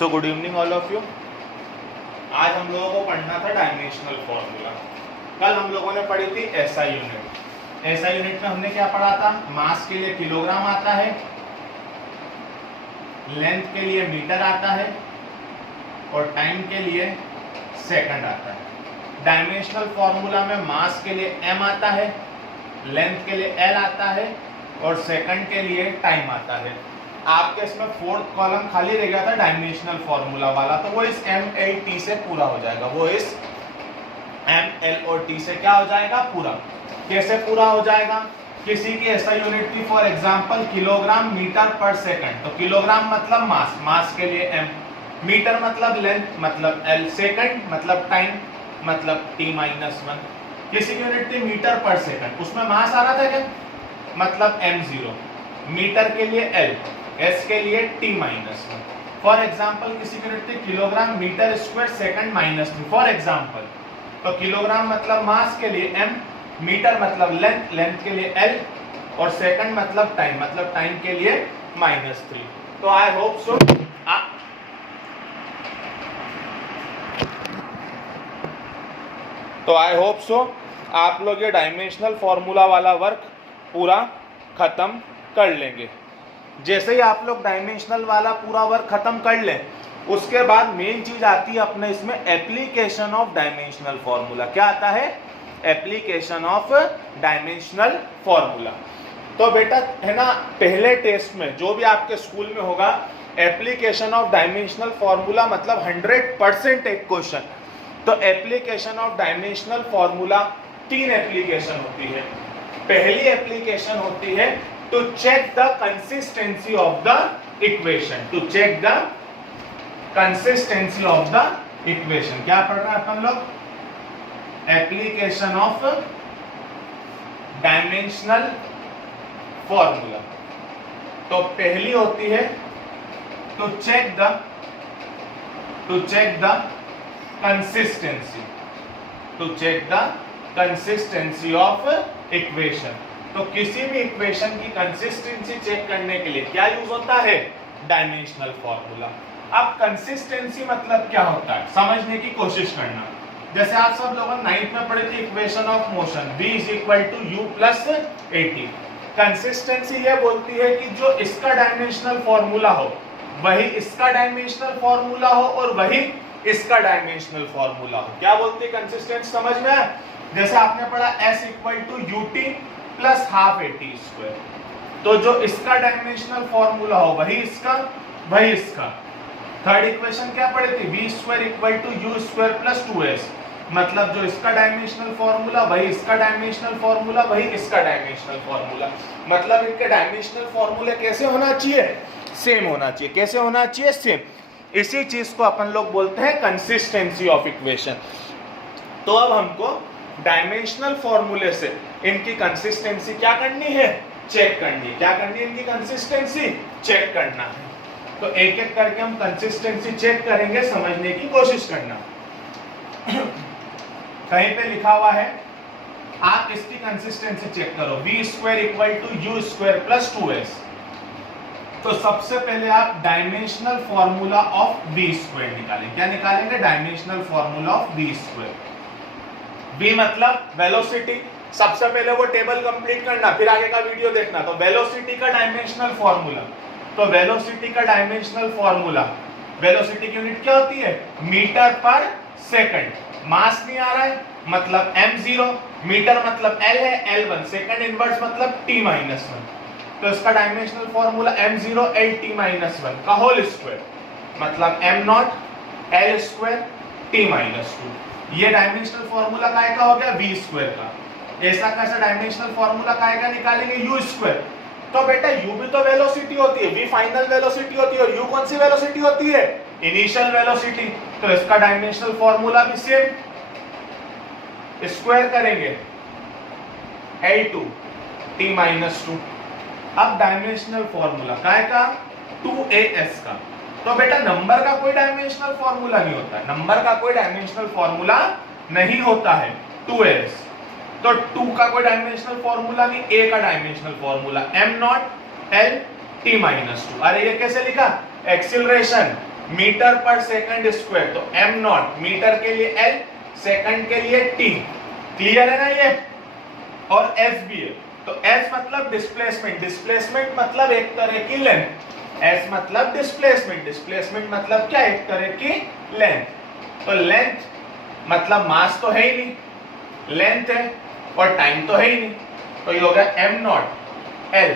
So good evening all of you. आज हम लोगों को पढ़ना था डायमेंशनल फॉर्मूला। कल हम लोगों ने पढ़ी थी एसआई यूनिट। एसआई यूनिट में हमने क्या पढ़ा था? मास के लिए किलोग्राम आता है, लेंथ के लिए मीटर आता है और टाइम के लिए सेकंड आता है। डायमेंशनल फॉर्मूला में मास के लिए m आता है, लेंथ के लिए l आता है और सेकंड के लिए टाइम आता है। आपके इसमें फोर्थ कॉलम खाली रह गया था डायमेंशनल फॉर्मूला वाला, तो वो इस m l t से पूरा हो जाएगा। वो इस m l और t से क्या हो जाएगा? पूरा। कैसे पूरा हो जाएगा? किसी की ऐसा यूनिट की फॉर एग्जांपल किलोग्राम मीटर पर सेकंड, तो किलोग्राम मतलब मास, मास के लिए m, मीटर मतलब लेंथ मतलब l, सेकंड मतलब टाइम मतलब t-1। किसी की यूनिट थी मीटर पर सेकंड, उसमें मास आ रहा था क्या? मतलब m0, मीटर के लिए l, s के लिए t-1। फॉर एग्जांपल किसी की यूनिट थी kilogram metre square second -3 for example, तो किलोग्राम मतलब मास के लिए m, मीटर मतलब लेंथ, लेंथ के लिए l और सेकंड मतलब टाइम के लिए -3। तो आई होप सो आप लोग ये डायमेंशनल फॉर्मूला वाला वर्क पूरा खत्म कर लेंगे। जैसे ही आप लोग डायमेंशनल वाला पूरा वर्क खत्म कर लें, उसके बाद मेन चीज आती है अपने इसमें एप्लीकेशन ऑफ डायमेंशनल फॉर्मूला। क्या आता है? Application of dimensional formula. तो बेटा है ना, पहले टेस्ट में जो भी आपके स्कूल में होगा, एप्लीकेशन ऑफ डायमेंशनल फॉर्मूला मतलब 100% एक क्वेश्चन। तो application of dimensional formula 3 application होती है। पहली एप्लीकेशन होती है to check the consistency of the equation. To check the consistency of the equation. क्या पढ़ रहे हैं अपन लोग? Application of dimensional formula. तो पहली होती है to check the consistency, to check the consistency of equation. तो किसी भी इक्वेशन की कंसिस्टेंसी चेक करने के लिए क्या यूज होता है? Dimensional formula. अब कंसिस्टेंसी मतलब क्या होता है समझने की कोशिश करना। जैसे आप सब लोगों ने 9th में पढ़ी थी equation of motion, v = u + at। Consistency ये बोलती है कि जो इसका डायमेंशनल फॉर्मूला हो वही इसका डायमेंशनल फॉर्मूला हो और वही इसका डायमेंशनल फॉर्मूला हो। क्या बोलती है कंसिस्टेंसी? समझ में आया? जैसे आपने पढ़ा s = ut + ½ at²। तो जो इसका डायमेंशनल फॉर्मूला हो वही इसका। थर्ड इक्वेशन क्या पढ़ी थी? v² = u² + 2s। मतलब जो इसका डायमेंशनल फॉर्मूला वही इसका डायमेंशनल फॉर्मूला, वही इसका डायमेंशनल फॉर्मूला। मतलब इनके डायमेंशनल फॉर्मूले कैसे होना चाहिए? सेम होना चाहिए। कैसे होना चाहिए? सेम। इसी चीज को अपन लोग बोलते हैं कंसिस्टेंसी ऑफ इक्वेशन। तो अब हमको डायमेंशनल फॉर्मूले से इनकी कंसिस्टेंसी क्या करनी है? चेक करनी है। क्या करनी है? इनकी कंसिस्टेंसी चेक करना है। तो एक एक करके हम कंसिस्टेंसी चेक करेंगे, समझने की कोशिश करना। कहीं पे लिखा हुआ है, आप इसकी कंसिस्टेंसी चेक करो, v² = u² + 2s। तो सबसे पहले आप डायमेंशनल फॉर्मूला ऑफ v² निकालेंगे। क्या निकालेंगे? Dimensional formula of v²। v मतलब वेलोसिटी। सबसे पहले वो टेबल कंप्लीट करना, फिर आगे का वीडियो देखना। तो वेलोसिटी का डायमेंशनल फॉर्मूला, तो वेलोसिटी का डायमेंशनल फॉर्मूला, वेलोसिटी की यूनिट क्या होती है? मीटर पर सेकंड। मास नहीं आ रहा है मतलब m0, मीटर मतलब l है, l1, सेकंड इनवर्स मतलब t-1। तो इसका dimensional formula m0 l t-1 का होल स्क्वायर मतलब m0 l² t-2। ये डायमेंशनल फॉर्मूला काय का हो गया? v² का। ऐसा कैसा डायमेंशनल फॉर्मूला काय का निकालेंगे? u²। तो बेटा u भी तो वेलोसिटी होती है, v फाइनल वेलोसिटी होती है और u कौन सी वेलोसिटी होती है? Initial velocity. तो इसका डायमेंशनल फॉर्मूला भी सेम, स्क्वायर करेंगे l2 t-2। अब डायमेंशनल फॉर्मूला काय का? 2as का। तो बेटा नंबर का कोई डायमेंशनल फॉर्मूला नहीं होता है, नंबर का कोई डायमेंशनल फॉर्मूला नहीं होता है 2as। तो 2 का कोई डायमेंशनल फॉर्मूला नहीं, a का dimensional formula m0 l t-2। अरे ये कैसे लिखा? एक्सीलरेशन मीटर पर सेकंड स्क्वायर, तो m नॉट मीटर के लिए l, सेकंड के लिए t। क्लियर है ना ये? और s भी है। तो s मतलब डिस्प्लेसमेंट, डिस्प्लेसमेंट मतलब एक तरह की लेंथ, s मतलब डिस्प्लेसमेंट, डिस्प्लेसमेंट मतलब क्या? एक तरह की लेंथ। तो लेंथ मतलब मास तो है ही नहीं, लेंथ है, और टाइम तो है ही नहीं, तो ये होगा m not l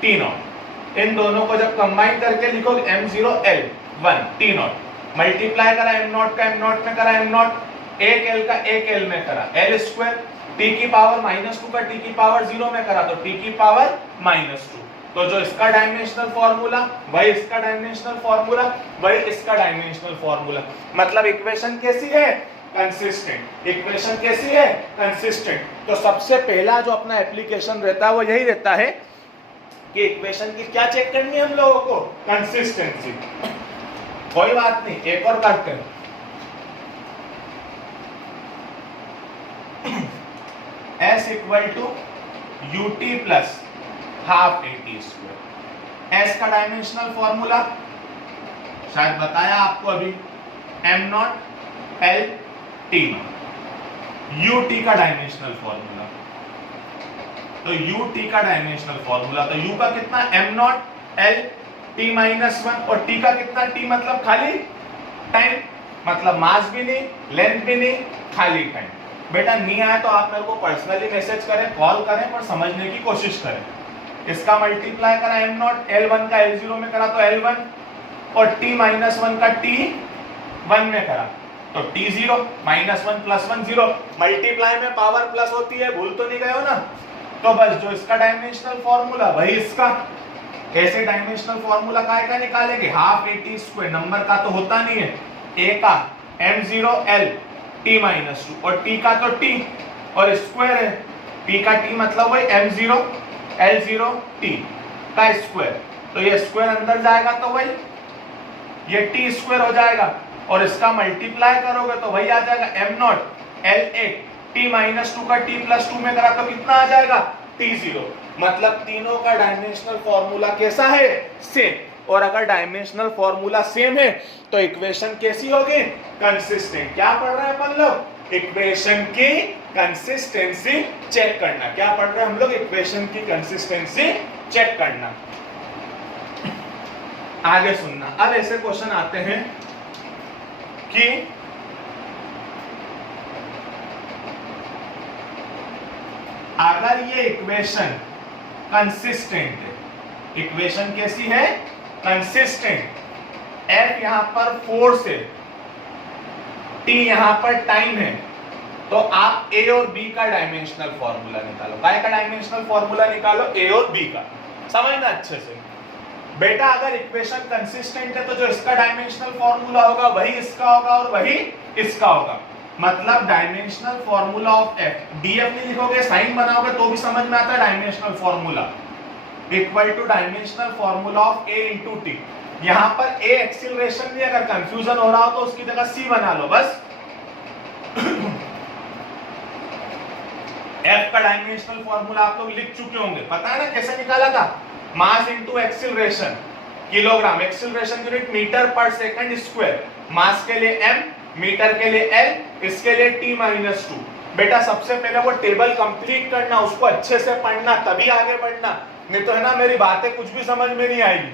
t naught. इन दोनों को जब कंबाइन करके लिखोगे m0 l 1 t not, multiply करा m नॉट का m नॉट में करा m नॉट, एक l का एक l में करा l स्क्वायर, t की पावर -2 का t की पावर 0 में करा तो t की पावर -2। तो जो इसका डायमेंशनल फार्मूला वही इसका डायमेंशनल फार्मूला वही इसका डायमेंशनल फार्मूला। मतलब इक्वेशन कैसी है? कंसिस्टेंट। इक्वेशन कैसी है? कंसिस्टेंट। तो सबसे पहला जो अपना एप्लीकेशन रहता है वो यही रहता है कि इक्वेशन की क्या चेक करनी है हम लोगों को? कंसिस्टेंसी। कोई बात नहीं, एक और करते हैं। S equal to ut plus half at square. S का डायमेंशनल फॉर्मूला शायद बताया आपको अभी, m not l t not. ut का डायमेंशनल फॉर्मूला, तो ut का डायमेंशनल फॉर्मूला, तो u का कितना? m नॉट l t -1, और t का कितना? t मतलब खाली टाइम, मतलब मास भी नहीं, लेंथ भी नहीं, खाली टाइम। बेटा नहीं आया तो आप मेरे को पर्सनली मैसेज करें, कॉल करें, पर समझने की कोशिश करें। इसका मल्टीप्लाई करा m नॉट l1 का l0 में करा तो l1, और t -1 का t1 में करा तो t0, -1 + 1 0। मल्टीप्लाई में पावर प्लस होती है, भूल तो नहीं गए हो ना? तो बस जो इसका डायमेंशनल फॉर्मूला वही इसका। ऐसे डायमेंशनल फॉर्मूला काय का निकालेंगे? हाफ at स्क्वायर, नंबर का तो होता नहीं है, a का m0 l t -2, और t का तो t, और स्क्वायर है, t का t मतलब वही m0 l0 t का स्क्वायर, तो ये स्क्वायर अंदर जाएगा तो वही ये t स्क्वायर हो जाएगा, और इसका मल्टीप्लाई करोगे तो वही आ जाएगा m नॉट l8 t -2 का t + 2 में करा तो कितना आ जाएगा? t0। मतलब तीनों का डायमेंशनल फॉर्मूला कैसा है? सेम। और अगर डायमेंशनल फॉर्मूला सेम है तो इक्वेशन कैसी होगी? कंसिस्टेंट। क्या पढ़ रहे हैं अपन लोग? इक्वेशन की कंसिस्टेंसी चेक करना। क्या पढ़ रहे हैं हम लोग? इक्वेशन की कंसिस्टेंसी चेक करना। आगे सुनना। अब ऐसे क्वेश्चन आते हैं कि अगर ये इक्वेशन कंसिस्टेंट है, इक्वेशन कैसी है? कंसिस्टेंट। f यहां पर फोर्स है, t यहां पर टाइम है, तो आप a और b का डायमेंशनल फॉर्मूला निकालो। काय का डायमेंशनल फॉर्मूला निकालो? a और b का। समझना अच्छे से बेटा। अगर इक्वेशन कंसिस्टेंट है तो जो इसका डायमेंशनल फॉर्मूला होगा वही इसका होगा और वही इसका होगा। मतलब dimensional formula of f, df नहीं लिखोगे, साइन बनाओगे तो भी समझ में आता है dimensional formula equal two dimensional formula of a into T. यहां पर a एक्सीलरेशन भी, अगर कंफ्यूजन हो रहा हो तो उसकी जगह c बना लो बस। f का डायमेंशनल फॉर्मूला आप लोग लिख चुके होंगे, पता है ना कैसे निकाला था? Mass into acceleration, kilogram. Acceleration unit metre पर सेकंड स्क्वायर, मास के लिए m, मीटर के लिए l, इसके लिए t -2। बेटा सबसे पहले वो टेबल कंप्लीट करना, उसको अच्छे से पढ़ना, तभी आगे बढ़ना, नहीं तो है ना मेरी बातें कुछ भी समझ में नहीं आएगी।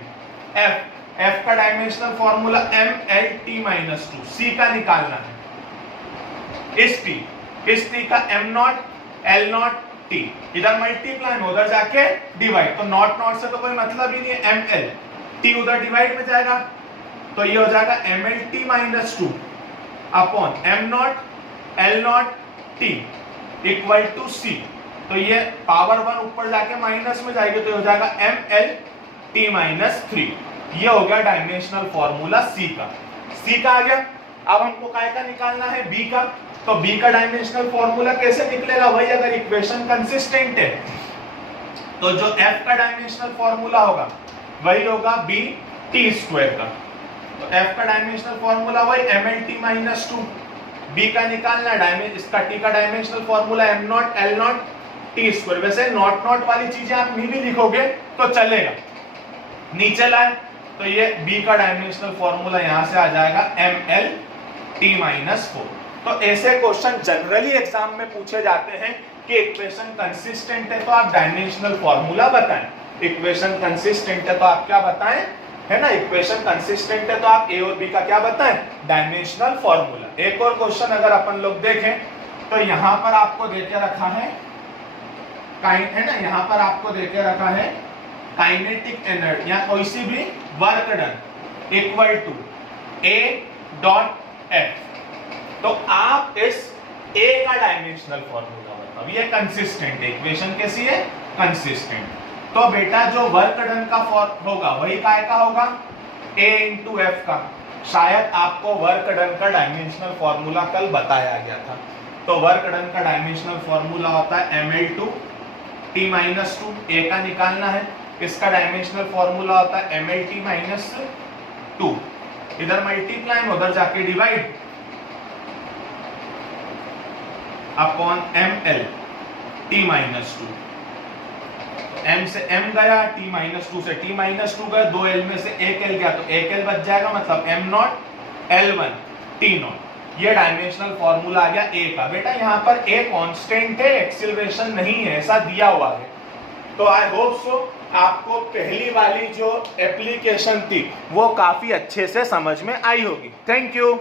f का dimensional formula m l t -2, c का निकालना है, इस t का m not l not t, इधर मल्टीप्लाई में उधर जाके डिवाइड, तो नॉट नॉट से तो कोई मतलब ही नहीं है, m l t उधर डिवाइड में जाएगा तो ये हो जाएगा m l t -2 upon m not l not t equal to c। तो ये पावर 1 ऊपर जाके माइनस में जाएगी तो ये हो जाएगा m l t -3। ये हो गया डायमेंशनल फॉर्मूला c का। c का आ गया। अब हमको काय का निकालना है? b का। तो b का डायमेंशनल फॉर्मूला कैसे निकलेगा? वही अगर इक्वेशन कंसिस्टेंट है तो जो f का डायमेंशनल फॉर्मूला होगा वही होगा b t स्क्वायर का। तो f का डायमेंशनल फॉर्मूला वही ml t -2, b का निकालना डायमेंशन, इसका t का dimensional formula m not l not t square. वैसे नॉट नॉट वाली चीजें आप नहीं भी लिखोगे तो चलेगा, नीचे लाए तो ये b का डायमेंशनल फॉर्मूला यहां से आ जाएगा ml t-4। तो ऐसे क्वेश्चन जनरली एग्जाम में पूछे जाते हैं कि इक्वेशन कंसिस्टेंट है तो आप डायमेंशनल फॉर्मूला बताएं। इक्वेशन कंसिस्टेंट है तो आप क्या बताएं, है ना, इक्वेशन कंसिस्टेंट है तो आप a और b का क्या बताएं, डायमेंशनल फॉर्मूला। एक और क्वेश्चन अगर अपन लोग देखें तो यहां पर आपको देके रखा है है ना, यहां पर आपको देके रखा है काइनेटिक एनर्जी या कोई सी भी work done equal to a dot f। तो आप इस a का डायमेंशनल फॉर्मूला बताओ। ये कंसिस्टेंट है, इक्वेशन कैसी है, कंसिस्टेंट। तो बेटा जो वर्क डन का होगा वही काय का होगा, a इंटू एफ का। शायद आपको वर्क डन का डायमेंशनल फॉर्मूला कल बताया गया था। तो वर्क डन का डायमेंशनल फॉर्मूला होता है ml2 t-2, a का निकालना है। इसका डायमेंशनल फॉर्मूला होता है ml t-2। इधर मल्टीप्लाई उधर जाके divide upon ml t-2। m से m गया, t-2 से t-2 गया, 2 l में से 1 l गया तो 1 l बच जाएगा, मतलब m0 l1 t0। ये डायमेंशनल फॉर्मूला आ गया a का। बेटा यहाँ पर a कांस्टेंट है, एक्सीलरेशन नहीं है, ऐसा दिया हुआ है। तो आई होप सो आपको पहली वाली जो एप्लीकेशन थी वो काफी अच्छे से समझ में आई होगी। Thank you.